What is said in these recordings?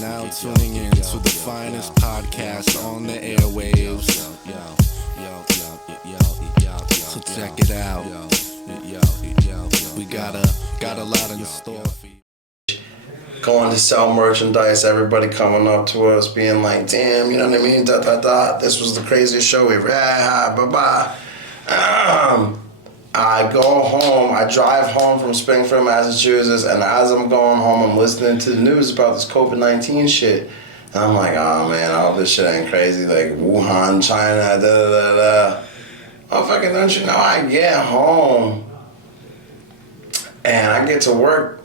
now tuning in to the finest podcast on the airwaves. So check it out. We got a lot in store for you. Going to sell merchandise, everybody coming up to us being like, damn, you know what I mean? This was the craziest show we ever had. Bye-bye. I go home, I drive home from Springfield, Massachusetts, and as I'm going home, I'm listening to the news about this COVID-19 shit. And I'm like, oh man, I hope this shit ain't crazy. Like Wuhan, China, Oh, fucking don't you know, I get home and I get to work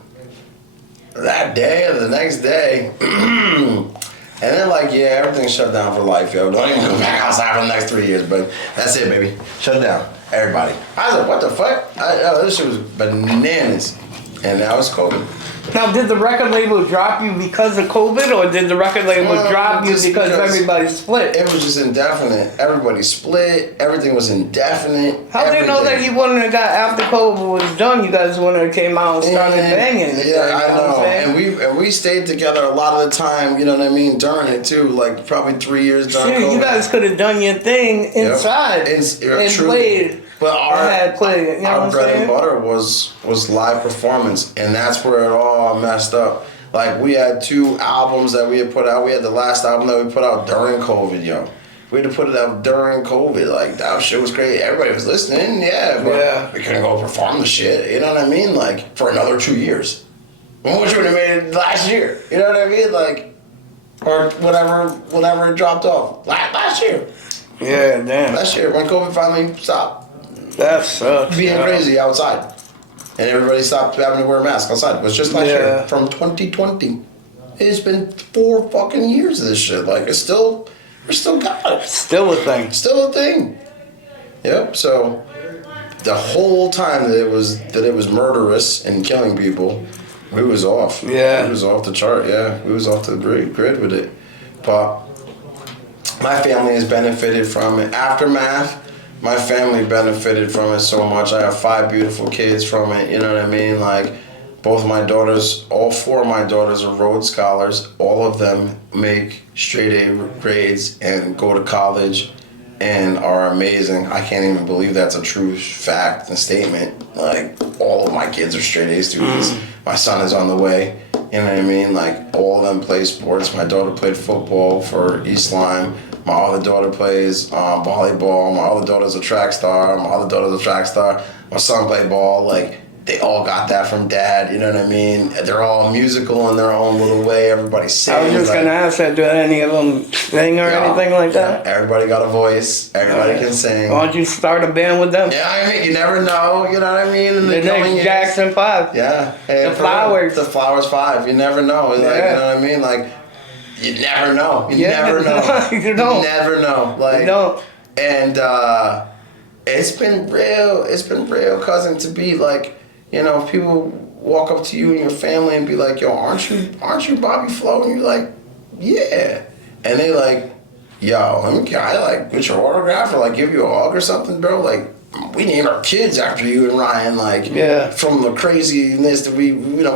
that day or the next day. And they're like, yeah, everything's shut down for life, yo. Don't even go back outside for the next 3 years, but that's it, baby. Shut it down. Everybody. I was like, what the fuck? This shit was bananas. And now it's COVID. Now, did the record label drop you because of COVID, or did the record label drop you because everybody split? It was just indefinite. Everybody split. Everything was indefinite. How did you know that you wouldn't have got, after COVID was done, you guys wouldn't have came out and started banging? Yeah, I know. And we stayed together a lot of the time, you know what I mean, during it too, like probably 3 years during COVID. You guys could have done your thing inside and played. But our bread and saying? butter was live performance, and that's where it all messed up. Like, we had 2 albums that we had put out. We had the last album that we put out during COVID, yo. We had to put it out during COVID. Like, that shit was crazy. Everybody was listening, but we couldn't go perform the shit. You know what I mean? Like, for another 2 years. We wish we would have made it last year. You know what I mean? Like, or whenever it dropped off. Last year. Yeah, damn. Last year, when COVID finally stopped. That sucks. Being crazy outside. And everybody stopped having to wear a mask outside. It was just last year, from 2020. It's been 4 fucking years of this shit. Like, we're still got it. Still a thing. Still a thing. Yep, so the whole time that it was murderous and killing people, we was off. Yeah. We was off the chart, We was off the grid with it. But my family has benefited from it. Aftermath, my family benefited from it so much. I have 5 beautiful kids from it, you know what I mean? Like, both my daughters, all 4 of my daughters are Rhodes Scholars. All of them make straight A grades and go to college and are amazing. I can't even believe that's a true fact and statement. Like, all of my kids are straight A students. My son is on the way, you know what I mean? Like, all of them play sports. My daughter played football for East Lyme. My other daughter plays volleyball. My other daughter's a track star. My son played ball. Like, they all got that from dad, you know what I mean? They're all musical in their own little way. Everybody sings. I was just going to ask that. Do any of them sing or anything like that? Everybody got a voice. Everybody can sing. Why don't you start a band with them? Yeah, I mean, you never know, you know what I mean? The next Jackson 5. Yeah. The Flowers. The Flowers 5. You never know. Like, you know what I mean? Like, you never know. You never know. You don't. You never know. Like, you don't. And it's been real, cousin, to be like, you know, people walk up to you and your family and be like, yo, aren't you Bobby Flo? And you're like, yeah. And they like, yo, can I like get your autograph or like give you a hug or something, bro? Like, we named our kids after you and Ryan, like, from the craziness that we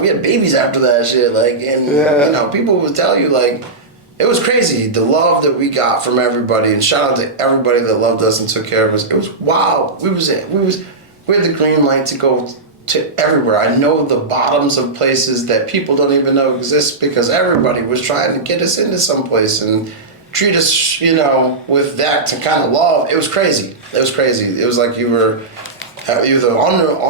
had babies after that shit, like, and, you know, people would tell you, like, it was crazy, the love that we got from everybody, and shout out to everybody that loved us and took care of us. It was wild. We had the green light to go to everywhere. I know the bottoms of places that people don't even know exist because everybody was trying to get us into some place and treat us, you know, with that to kind of love. It was crazy. It was like you were the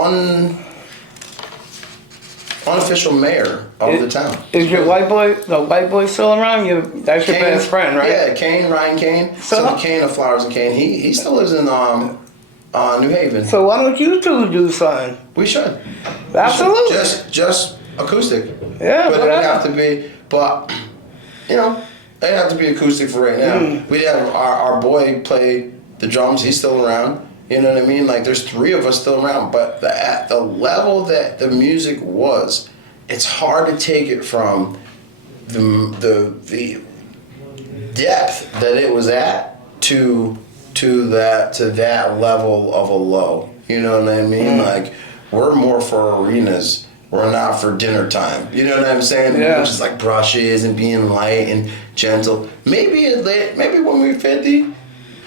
unofficial mayor of the town. Is your white boy still around? That's your best friend, right? Yeah, Ryan Kane. So Kane of Flowers and Kane. He still lives in New Haven. So why don't you 2 do something? We should. Absolutely. Just acoustic. Yeah, but it would have to be. But you know, it have to be acoustic for right now. We have our boy play the drums. He's still around. You know what I mean? Like, there's 3 of us still around. But at the level that the music was, it's hard to take it from the depth that it was at to that level of a low. You know what I mean? Like, we're more for arenas were not for dinner time. You know what I'm saying? Yeah. Just like brushes and being light and gentle. Maybe when we're 50,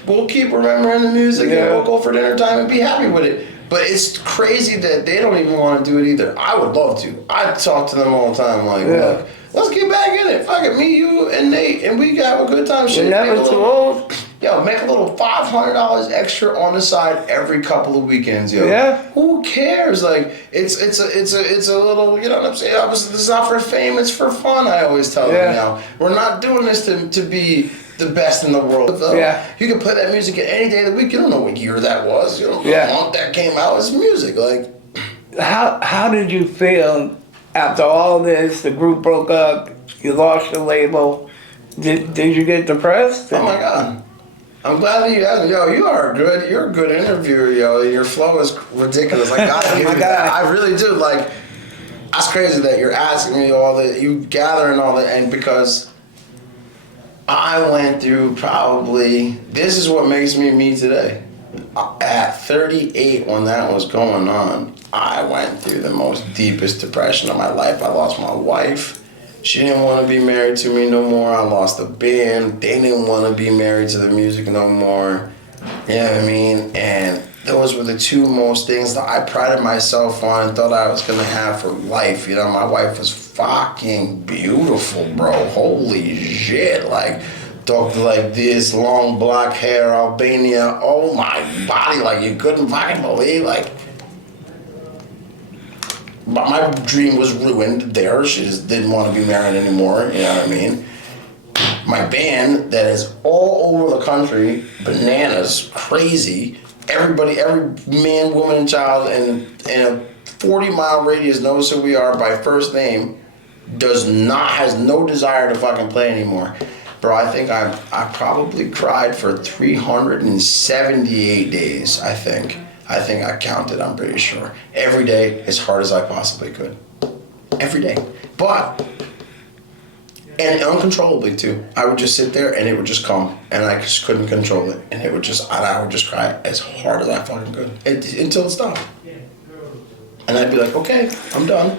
we'll keep remembering the music and we'll go for dinner time and be happy with it. But it's crazy that they don't even want to do it either. I would love to. I talk to them all the time like, look, let's get back in it. Fuck it, me, you, and Nate, and we got a good time. Shit. You're never too old. Yo, make a little $500 extra on the side every couple of weekends, yo. Yeah. Who cares? Like, it's a little, you know what I'm saying? Obviously, this is not for fame, it's for fun, I always tell them now. We're not doing this to be the best in the world. Though. Yeah. You can play that music at any day of the week. You don't know what year that was. You don't know what month that came out. It's music. Like, how did you feel after all this? The group broke up. You lost your label. Did you get depressed? Oh my God. I'm glad that you asked me. Yo, you're a good interviewer, yo. Your flow is ridiculous. Like, God, give you that. I really do. Like, that's crazy that you're asking me all that, you gathering all that, and because I went through probably, this is what makes me me today. At 38, when that was going on, I went through the most deepest depression of my life. I lost my wife. She didn't want to be married to me no more. I lost the band. They didn't want to be married to the music no more. You know what I mean? And those were the two most things that I prided myself on and thought I was going to have for life. You know, my wife was fucking beautiful, bro. Holy shit. Like, talked like this, long black hair, Albania. Oh my body, like you couldn't fucking believe. Like, but my dream was ruined there. She just didn't want to be married anymore. You know what I mean? My band that is all over the country, bananas, crazy. Everybody, every man, woman, and child in a 40-mile radius knows who we are by first name. Has no desire to fucking play anymore. Bro, I think I probably cried for 378 days, I think. I counted, I'm pretty sure. Every day, as hard as I possibly could. Every day. But, and uncontrollably too. I would just sit there and it would just come. And I just couldn't control it. And I would just cry as hard as I fucking could. Until it stopped. And I'd be like, okay, I'm done.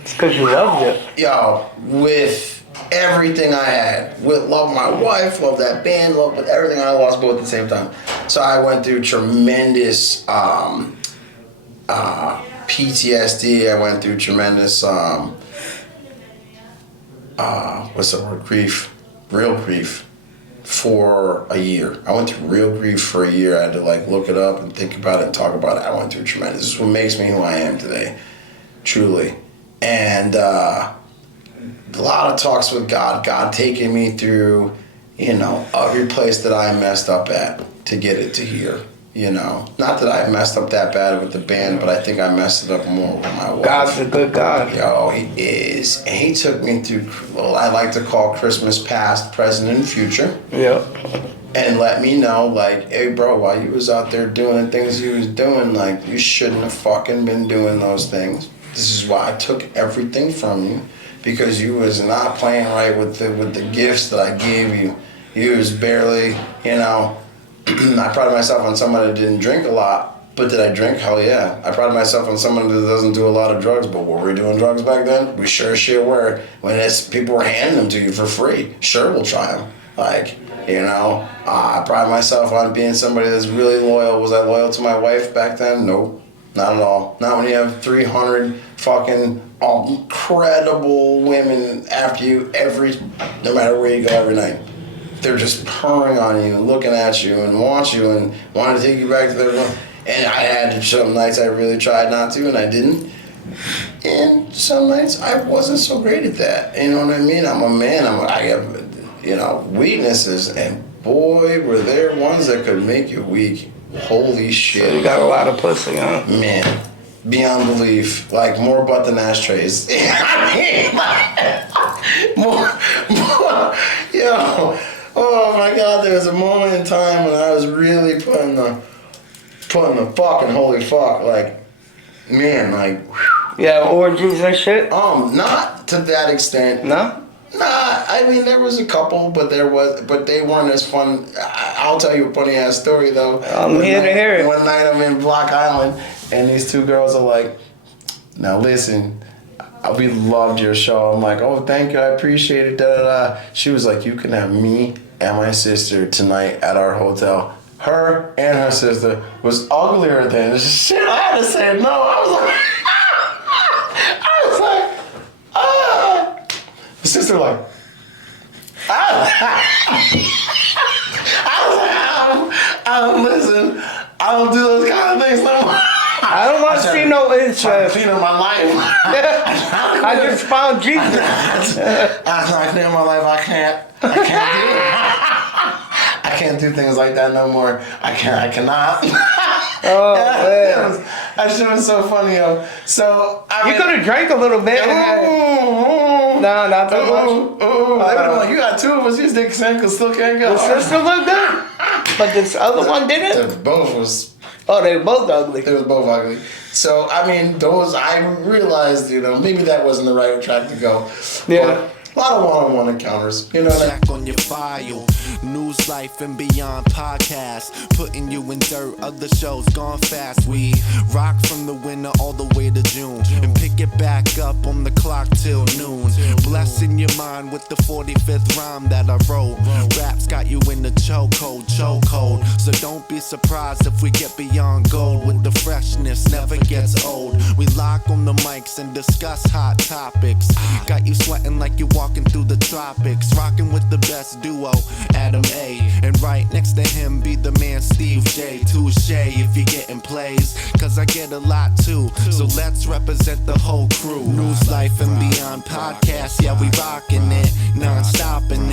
It's because you loved it. Yo, with everything I had. Love my wife, love that band, love everything I lost both at the same time. So I went through tremendous PTSD. I went through tremendous what's the word? Grief. Real grief for a year. I went through real grief for a year. I had to like look it up and think about it and talk about it. I went through tremendous. This is what makes me who I am today. Truly. And a lot of talks with God taking me through, you know, every place that I messed up at to get it to here, you know. Not that I messed up that bad with the band, but I think I messed it up more with my wife. God's a good God. Yo, he is. And he took me through what I like to call Christmas past, present, and future. Yeah. And let me know, like, hey, bro, while you was out there doing the things you was doing, like, you shouldn't have fucking been doing those things. This is why I took everything from you. Because you was not playing right with the gifts that I gave you. You was barely, you know, I pride myself on someone that didn't drink a lot, but did I drink? Hell yeah. I pride myself on someone that doesn't do a lot of drugs, but were we doing drugs back then? We sure as shit were. When people were handing them to you for free, sure, we'll try them. Like, you know, I pride myself on being somebody that's really loyal. Was I loyal to my wife back then? Nope. Not at all. Not when you have 300 fucking incredible women after you no matter where you go every night. They're just purring on you and looking at you and want you and want to take you back to their room. And I had some nights I really tried not to and I didn't. And some nights I wasn't so great at that. You know what I mean? I'm a man. I have, you know, weaknesses. And boy, were there ones that could make you weak. Holy shit. So you got a lot of pussy, huh? Man, beyond belief. Like, more butt than ashtrays. more, yo. Oh my God, there was a moment in time when I was really putting the fucking holy fuck, like, man, like. Whew. Yeah, orgies and shit? Not to that extent. No? Nah, I mean, there was a couple, but they weren't as fun. I'll tell you a funny ass story though. I'm here to hear it. One night I'm in Block Island, and these two girls are like, now listen, we loved your show. I'm like, oh, thank you, I appreciate it. Da da da. She was like, you can have me and my sister tonight at our hotel. Her and her sister was uglier than shit. I had to say no. I was like, ah. The sister like, listen, I don't do those kind of things no more. I don't want to see no incest. Clean up my life. I just found Jesus. I'm not cleaning my life. I can't do it. I can't do things like that no more. I cannot. Oh, man. That shit was so funny, yo. So, I mean, You could have drank a little bit. No, not that much. They were like, you got two of us. You dick Sanka still can't go. The sister looked good, but this other one didn't. They both was. Oh, they were both ugly. They was both ugly. So, I mean, I realized, maybe that wasn't the right track to go. Yeah. But a lot of one-on-one encounters. You know what I mean? Check on your file. News, life, and beyond podcast. Putting you in dirt. Other shows gone fast. We rock from the winter all the way to June. And pick it back up on the clock till noon. Blessing your mind with the 45th rhyme that I wrote. Raps got you in the chokehold. So don't be surprised if we get beyond gold. With the freshness, never gets old. We lock on the mics and discuss hot topics. Got you sweating like you're walking through the tropics. Rocking with the best duo, Adam A. And right next to him be the man Steve J. Touche if you're getting plays, cause I get a lot too. So let's represent the whole crew. News, life, and beyond podcast. Yeah, we rocking it, non-stopping it.